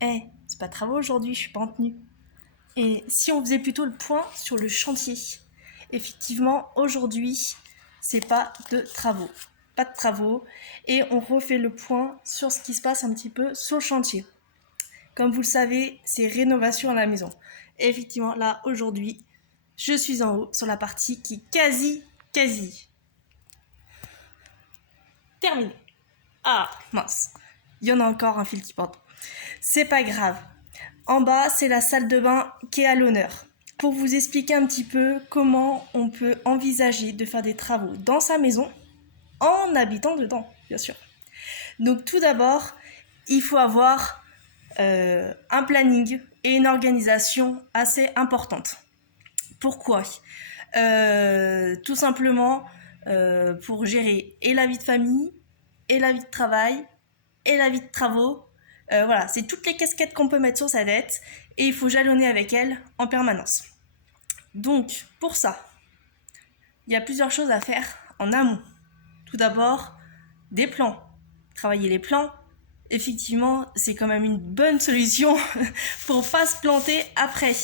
C'est pas de travaux aujourd'hui, je suis pas en tenue. Et si on faisait plutôt le point sur le chantier? Effectivement, aujourd'hui, c'est pas de travaux. Pas de travaux. Et on refait le point sur ce qui se passe un petit peu sur le chantier. Comme vous le savez, c'est rénovation à la maison. Et effectivement, là, aujourd'hui, je suis en haut sur la partie qui est quasi terminée. Ah, mince. Il y en a encore un fil qui porte. C'est pas grave. En bas, c'est la salle de bain qui est à l'honneur. Pour vous expliquer un petit peu comment on peut envisager de faire des travaux dans sa maison en habitant dedans, bien sûr. Donc tout d'abord, il faut avoir un planning et une organisation assez importante. Pourquoi? Tout simplement pour gérer et la vie de famille, et la vie de travail, et la vie de travaux. Voilà, c'est toutes les casquettes qu'on peut mettre sur sa tête et il faut jalonner avec elle en permanence. Donc, pour ça, il y a plusieurs choses à faire en amont. Tout d'abord, des plans. Travailler les plans, effectivement, c'est quand même une bonne solution pour pas se planter après.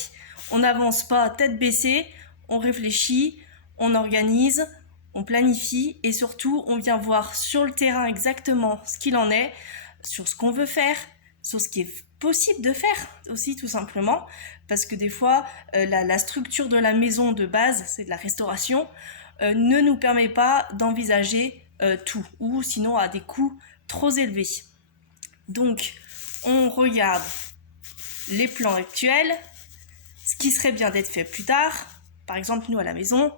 On n'avance pas tête baissée, on réfléchit, on organise, on planifie et surtout, on vient voir sur le terrain exactement ce qu'il en est, sur ce qu'on veut faire, sur ce qui est possible de faire aussi tout simplement, parce que des fois, la structure de la maison de base, c'est de la restauration, ne nous permet pas d'envisager tout, ou sinon à des coûts trop élevés. Donc, on regarde les plans actuels, ce qui serait bien d'être fait plus tard. Par exemple, nous à la maison,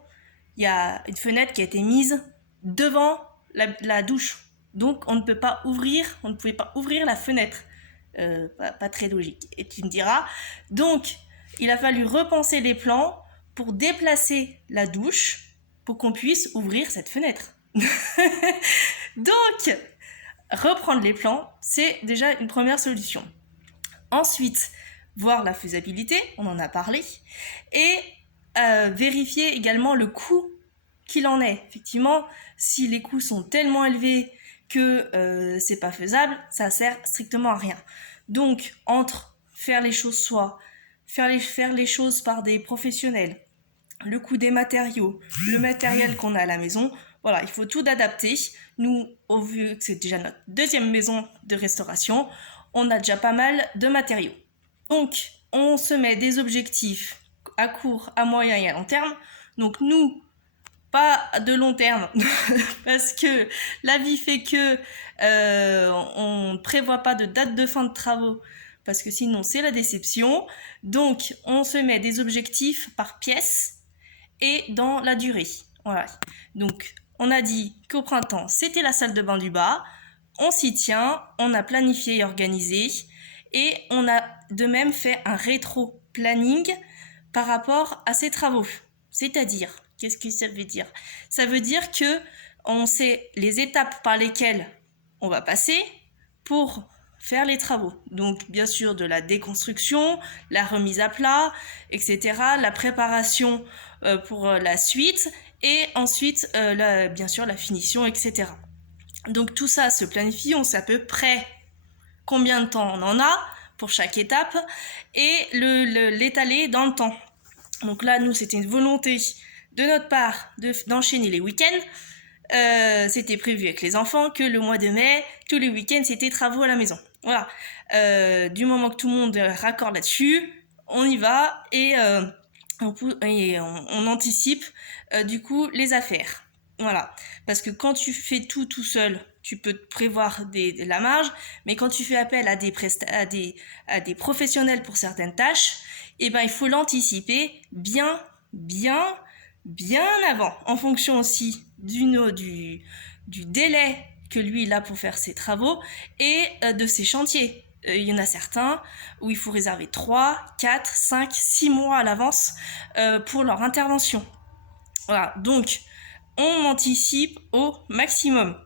il y a une fenêtre qui a été mise devant la douche. Donc, on ne pouvait pas ouvrir la fenêtre. Pas très logique. Et tu me diras, donc, il a fallu repenser les plans pour déplacer la douche pour qu'on puisse ouvrir cette fenêtre. Donc, reprendre les plans, c'est déjà une première solution. Ensuite, voir la faisabilité, on en a parlé, et vérifier également le coût qu'il en est. Effectivement, si les coûts sont tellement élevés que c'est pas faisable, ça sert strictement à rien. Donc, entre faire les choses faire les choses par des professionnels, le coût des matériaux, le matériel qu'on a à la maison, voilà, il faut tout adapter. Nous, au vu que c'est déjà notre deuxième maison de restauration, on a déjà pas mal de matériaux. Donc, on se met des objectifs à court, à moyen et à long terme. Donc, nous, pas de long terme, parce que la vie fait que on ne prévoit pas de date de fin de travaux, parce que sinon c'est la déception. Donc, on se met des objectifs par pièce et dans la durée. Voilà. Donc, on a dit qu'au printemps, c'était la salle de bain du bas. On s'y tient, on a planifié et organisé. Et on a de même fait un rétro-planning par rapport à ces travaux. C'est-à-dire, qu'est-ce que ça veut dire? Ça veut dire que on sait les étapes par lesquelles on va passer pour faire les travaux. Donc, bien sûr, de la déconstruction, la remise à plat, etc., la préparation pour la suite, et ensuite, bien sûr, la finition, etc. Donc, tout ça se planifie, on sait à peu près combien de temps on en a pour chaque étape, et l'étaler dans le temps. Donc là, nous, c'était une volonté de notre part d'enchaîner les week-ends. C'était prévu avec les enfants que le mois de mai, tous les week-ends, c'était travaux à la maison. Voilà. Du moment que tout le monde raccorde là-dessus, on y va et on anticipe du coup les affaires. Voilà. Parce que quand tu fais tout seul, tu peux te prévoir la marge, mais quand tu fais appel à des professionnels pour certaines tâches, eh ben, il faut l'anticiper bien avant, en fonction aussi du délai que lui il a pour faire ses travaux et de ses chantiers. Il y en a certains où il faut réserver 3, 4, 5, 6 mois à l'avance pour leur intervention. Voilà, donc on anticipe au maximum.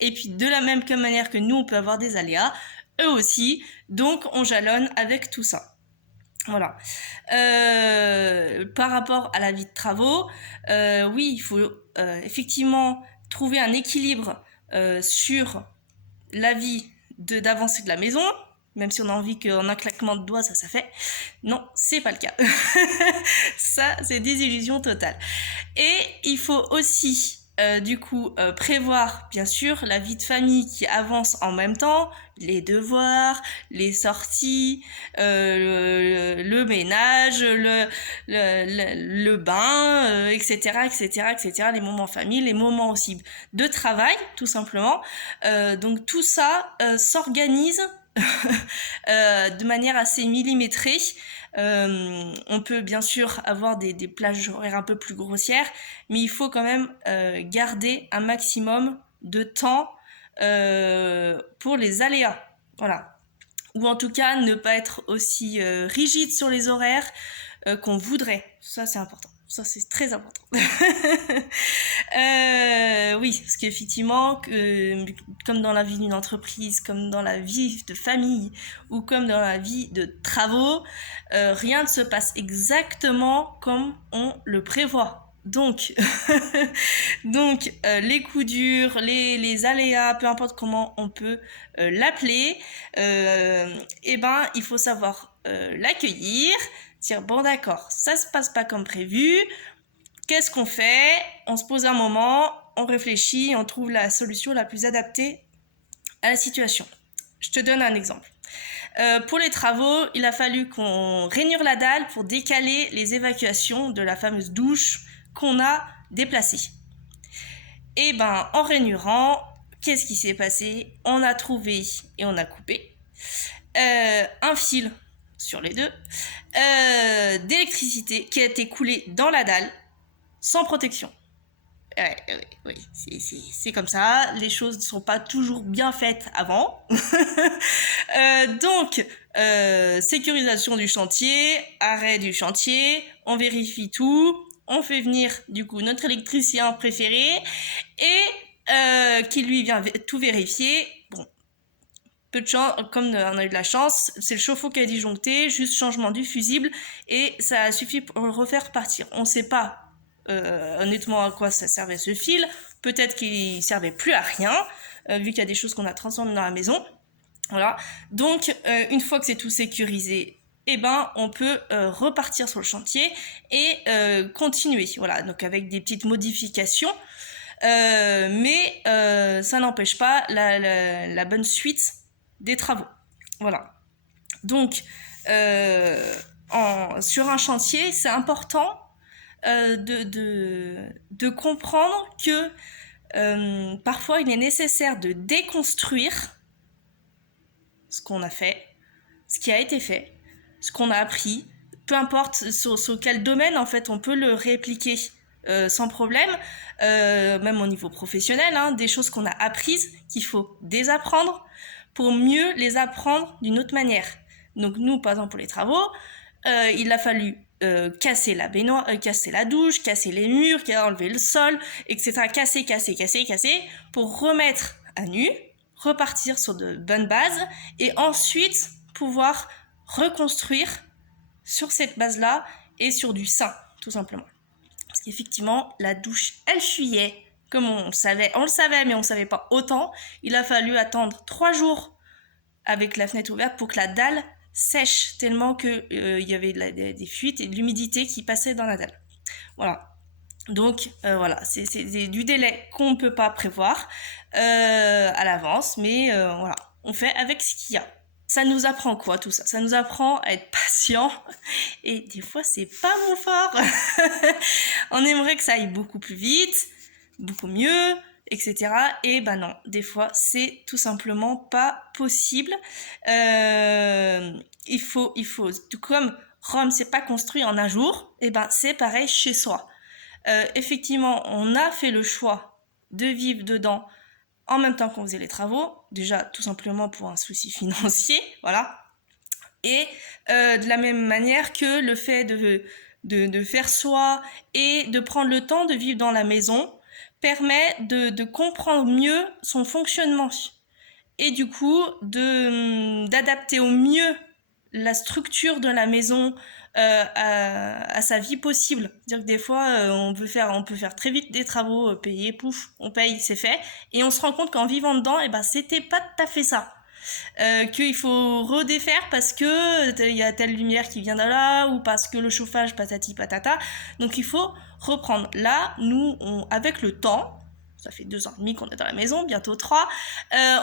Et puis de la même manière que nous, on peut avoir des aléas, eux aussi, donc on jalonne avec tout ça. Voilà. Par rapport à la vie de travaux, oui, il faut effectivement trouver un équilibre sur la vie d'avancer de la maison, même si on a envie qu'en un claquement de doigts, ça fait. Non, c'est pas le cas. Ça, c'est désillusion totale. Et il faut aussi, prévoir, bien sûr, la vie de famille qui avance en même temps, les devoirs, les sorties, le ménage, le bain, etc., etc., etc., les moments en famille, les moments aussi de travail, tout simplement. Donc tout ça s'organise de manière assez millimétrée. On peut bien sûr avoir des plages horaires un peu plus grossières, mais il faut quand même garder un maximum de temps pour les aléas. Voilà. Ou en tout cas, ne pas être aussi rigide sur les horaires qu'on voudrait. Ça, c'est important. Ça, c'est très important. Oui, parce qu'effectivement, comme dans la vie d'une entreprise, comme dans la vie de famille, ou comme dans la vie de travaux, rien ne se passe exactement comme on le prévoit. Donc, les coups durs, les aléas, peu importe comment on peut l'appeler, il faut savoir l'accueillir, dire bon d'accord, ça se passe pas comme prévu, qu'est-ce qu'on fait? On se pose un moment, on réfléchit, on trouve la solution la plus adaptée à la situation. Je te donne un exemple. Pour les travaux, il a fallu qu'on rainure la dalle pour décaler les évacuations de la fameuse douche qu'on a déplacée. Et en rainurant, qu'est-ce qui s'est passé? On a trouvé et on a coupé un fil sur les deux d'électricité qui a été coulé dans la dalle sans protection. Oui, c'est comme ça, les choses ne sont pas toujours bien faites avant. Sécurisation du chantier, arrêt du chantier, on vérifie tout, on fait venir du coup notre électricien préféré et qui lui vient tout vérifier. Bon, peu de chance, comme on a eu de la chance, c'est le chauffe-eau qui a disjoncté, juste changement du fusible et ça a suffi pour le refaire partir. On ne sait pas honnêtement à quoi ça servait ce fil, peut-être qu'il servait plus à rien, vu qu'il y a des choses qu'on a transformées dans la maison. Voilà. Donc une fois que c'est tout sécurisé, on peut repartir sur le chantier et continuer. Voilà, donc avec des petites modifications, mais ça n'empêche pas la bonne suite des travaux. Voilà. Donc sur un chantier, c'est important de comprendre que parfois il est nécessaire de déconstruire ce qu'on a fait, ce qui a été fait, ce qu'on a appris, peu importe sur quel domaine en fait on peut le réappliquer sans problème, même au niveau professionnel, des choses qu'on a apprises qu'il faut désapprendre pour mieux les apprendre d'une autre manière. Donc nous, par exemple pour les travaux, il a fallu casser la baignoire, casser la douche, casser les murs, enlever le sol, etc. Casser pour remettre à nu, repartir sur de bonnes bases et ensuite pouvoir reconstruire sur cette base-là et sur du sain, tout simplement. Parce qu'effectivement, la douche, elle fuyait, comme on le savait, mais on ne savait pas autant. Il a fallu attendre 3 jours avec la fenêtre ouverte pour que la dalle sèche, tellement qu'il y avait des fuites et de l'humidité qui passait dans la dalle. Voilà. Donc voilà, c'est du délai qu'on ne peut pas prévoir à l'avance, mais voilà, on fait avec ce qu'il y a. Ça nous apprend quoi tout ça? Ça nous apprend à être patient et des fois c'est pas mon fort. On aimerait que ça aille beaucoup plus vite, beaucoup mieux, etc. Et non, des fois c'est tout simplement pas possible. Il faut, tout comme Rome c'est pas construit en un jour, c'est pareil chez soi. Effectivement, on a fait le choix de vivre dedans en même temps qu'on faisait les travaux, déjà tout simplement pour un souci financier, voilà. Et de la même manière que le fait de faire soi et de prendre le temps de vivre dans la maison permet de comprendre mieux son fonctionnement et du coup d'adapter au mieux la structure de la maison à sa vie possible. C'est-à-dire que des fois, on peut faire très vite des travaux, payer, pouf, on paye, c'est fait. Et on se rend compte qu'en vivant dedans, c'était pas tout à fait ça. qu'il faut redéfaire parce que il y a telle lumière qui vient de là, ou parce que le chauffage patati patata. Donc il faut reprendre. Là, nous, avec le temps, ça fait 2 ans et demi qu'on est dans la maison, bientôt 3,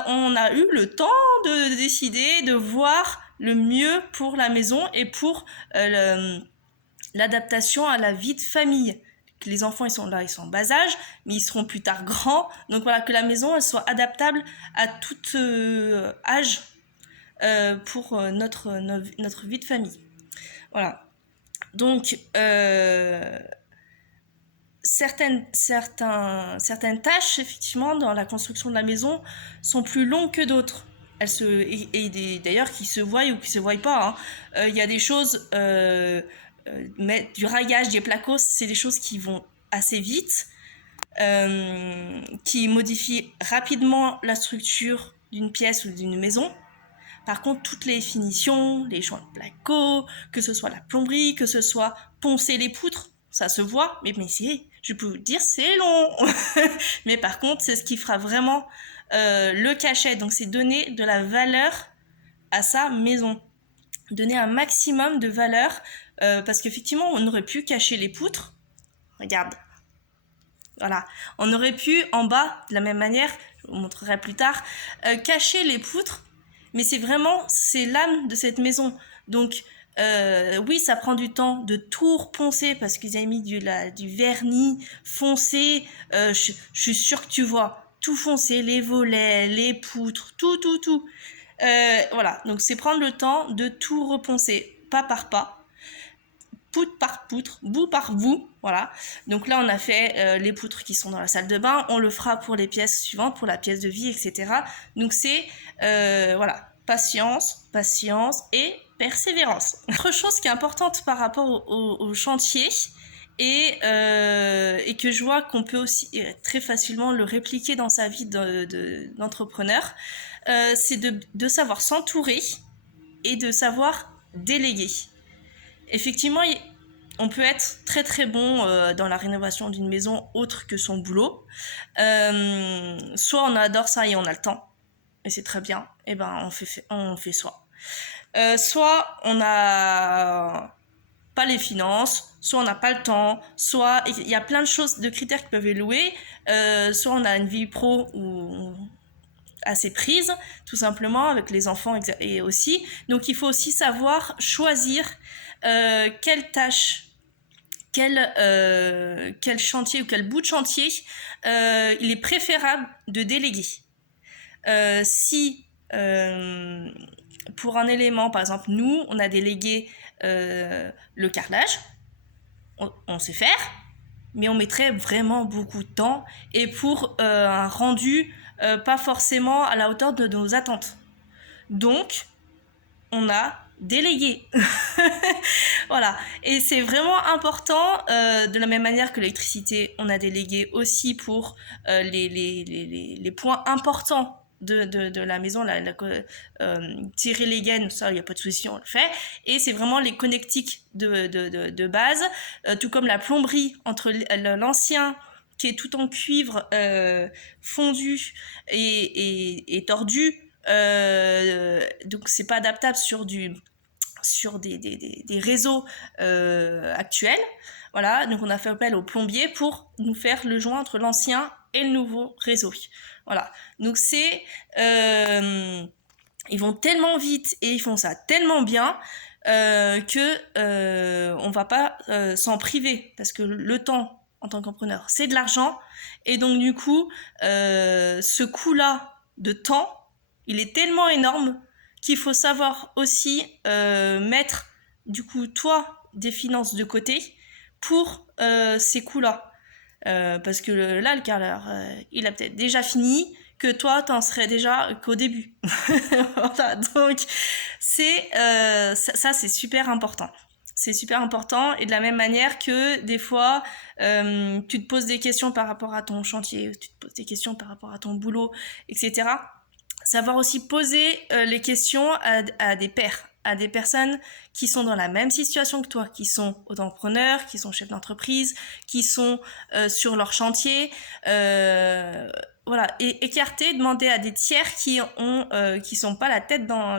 on a eu le temps de décider, de voir le mieux pour la maison et pour l'adaptation à la vie de famille. Les enfants, ils sont là, ils sont en bas âge, mais ils seront plus tard grands. Donc voilà, que la maison, elle soit adaptable à tout âge pour notre vie de famille. Voilà. Donc, certaines tâches, effectivement, dans la construction de la maison, sont plus longues que d'autres. D'ailleurs, qui se voient ou qui se voient pas. Il y a des choses... mais du raillage, des placos, c'est des choses qui vont assez vite, qui modifient rapidement la structure d'une pièce ou d'une maison. Par contre, toutes les finitions, les joints de placo, que ce soit la plomberie, que ce soit poncer les poutres, ça se voit, mais je peux vous dire, c'est long. Mais par contre, c'est ce qui fera vraiment le cachet. Donc, c'est donner de la valeur à sa maison. Donner un maximum de valeur, parce qu'effectivement, on aurait pu cacher les poutres. Regarde. Voilà. On aurait pu, en bas, de la même manière, je vous montrerai plus tard, cacher les poutres, mais c'est l'âme de cette maison. Donc, oui, ça prend du temps de tout reponcer parce qu'ils avaient mis du vernis foncé. Je suis sûre que tu vois tout foncé, les volets, les poutres, tout. Voilà, donc c'est prendre le temps de tout reponcer, pas par pas, poutre par poutre, bout par bout, voilà. Donc là, on a fait les poutres qui sont dans la salle de bain, on le fera pour les pièces suivantes, pour la pièce de vie, etc. Donc c'est, voilà, patience et persévérance. Autre chose qui est importante par rapport au chantier, et que je vois qu'on peut aussi très facilement le répliquer dans sa vie d'entrepreneur, c'est de savoir s'entourer et de savoir déléguer. Effectivement, on peut être très très bon dans la rénovation d'une maison autre que son boulot. Soit on adore ça et on a le temps, et c'est très bien, et ben on fait soit. Soit on n'a pas les finances, soit on n'a pas le temps, soit il y a plein de choses, de critères qui peuvent élouer, soit on a une vie pro assez prise, tout simplement, avec les enfants et aussi. Donc il faut aussi savoir choisir quelle tâche, quel chantier ou quel bout de chantier il est préférable de déléguer. Si pour un élément, par exemple, nous, on a délégué le carrelage, on sait faire, mais on mettrait vraiment beaucoup de temps et pour un rendu pas forcément à la hauteur de nos attentes. Donc, on a délégué. Voilà. Et c'est vraiment important, de la même manière que l'électricité, on a délégué aussi pour les points importants de la maison, tirer les gaines, ça, il n'y a pas de souci, on le fait. Et c'est vraiment les connectiques de base, tout comme la plomberie entre l'ancien qui est tout en cuivre fondu et tordu, donc c'est pas adaptable sur des réseaux actuels. Voilà, donc on a fait appel aux plombiers pour nous faire le joint entre l'ancien et le nouveau réseau. Voilà, donc ils vont tellement vite et ils font ça tellement bien que on va pas s'en priver, parce que le temps en tant qu'entrepreneur, c'est de l'argent, et donc du coup, ce coût-là de temps, il est tellement énorme qu'il faut savoir aussi mettre, du coup, toi, des finances de côté pour ces coûts-là. Parce que là, le carreleur, il a peut-être déjà fini, que toi, t'en serais déjà qu'au début. Voilà, donc ça, c'est super important. C'est super important, et de la même manière que des fois, tu te poses des questions par rapport à ton chantier, tu te poses des questions par rapport à ton boulot, etc. Savoir aussi poser les questions à des pairs, à des personnes qui sont dans la même situation que toi, qui sont entrepreneurs, qui sont chefs d'entreprise, qui sont sur leur chantier. voilà, écarter, demander à des tiers qui sont pas la tête dans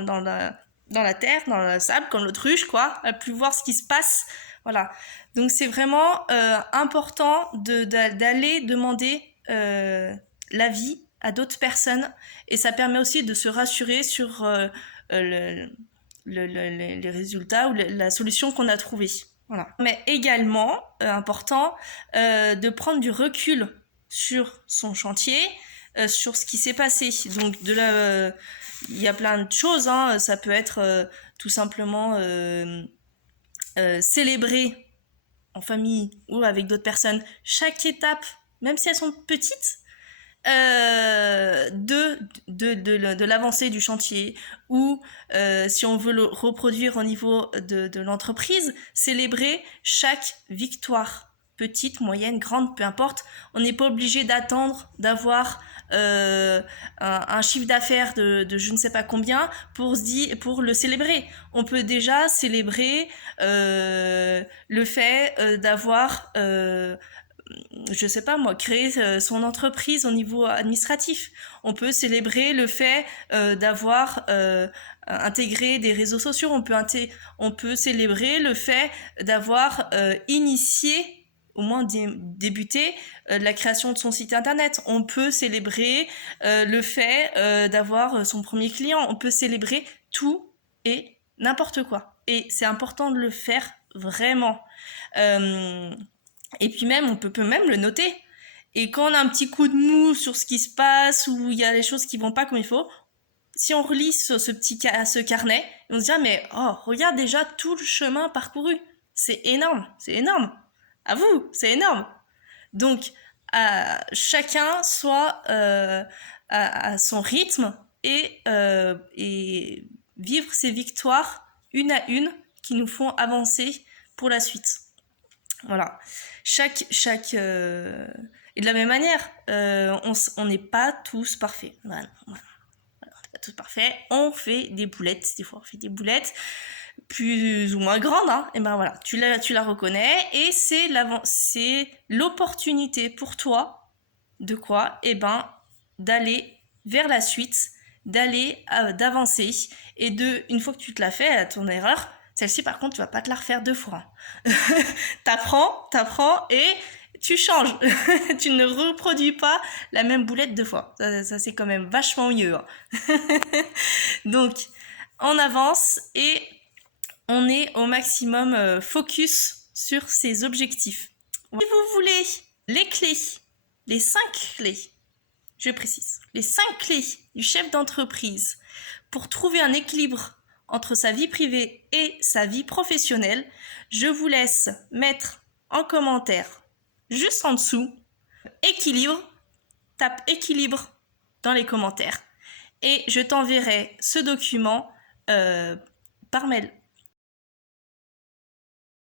la terre, dans le sable, comme l'autruche, quoi, à plus voir ce qui se passe. Voilà. Donc c'est vraiment important d'aller demander l'avis à d'autres personnes, et ça permet aussi de se rassurer sur les résultats ou la solution qu'on a trouvée. Voilà. Mais également, important, de prendre du recul sur son chantier, sur ce qui s'est passé. Donc il y a plein de choses, hein. Ça peut être tout simplement célébrer en famille ou avec d'autres personnes chaque étape, même si elles sont petites, de l'avancée du chantier, ou si on veut le reproduire au niveau de l'entreprise, célébrer chaque victoire, petite, moyenne, grande, peu importe. On n'est pas obligé d'attendre d'avoir un chiffre d'affaires de je ne sais pas combien pour le célébrer. On peut déjà célébrer le fait d'avoir je sais pas moi, créer son entreprise au niveau administratif. On peut célébrer le fait d'avoir intégré des réseaux sociaux. On peut célébrer le fait d'avoir initié, au moins débuté, la création de son site internet. On peut célébrer le fait d'avoir son premier client. On peut célébrer tout et n'importe quoi. Et c'est important de le faire vraiment. Et puis même, on peut même le noter. Et quand on a un petit coup de mou sur ce qui se passe, ou il y a des choses qui vont pas comme il faut, si on relit ce carnet, on se dit, ah, mais oh, regarde déjà tout le chemin parcouru. C'est énorme, c'est énorme. À vous, c'est énorme. Donc, chacun soit à son rythme, et vivre ses victoires une à une qui nous font avancer pour la suite. Voilà. Et de la même manière, on n'est pas tous parfaits. Voilà. On n'est pas tous parfaits. On fait des boulettes. Des fois, on fait des boulettes plus ou moins grandes. Hein. Et ben voilà, tu la reconnais. Et c'est l'opportunité pour toi de quoi? Et ben d'aller vers la suite, d'avancer. Et une fois que tu te l'as fait, à ton erreur, celle-ci, par contre, tu vas pas te la refaire 2 fois. T'apprends et tu changes. Tu ne reproduis pas la même boulette 2 fois. Ça c'est quand même vachement mieux. Hein. Donc, on avance et on est au maximum focus sur ses objectifs. Si vous voulez les clés, les 5 clés, je précise, les 5 clés du chef d'entreprise pour trouver un équilibre entre sa vie privée et sa vie professionnelle, je vous laisse mettre en commentaire juste en dessous équilibre, tape équilibre dans les commentaires et je t'enverrai ce document par mail.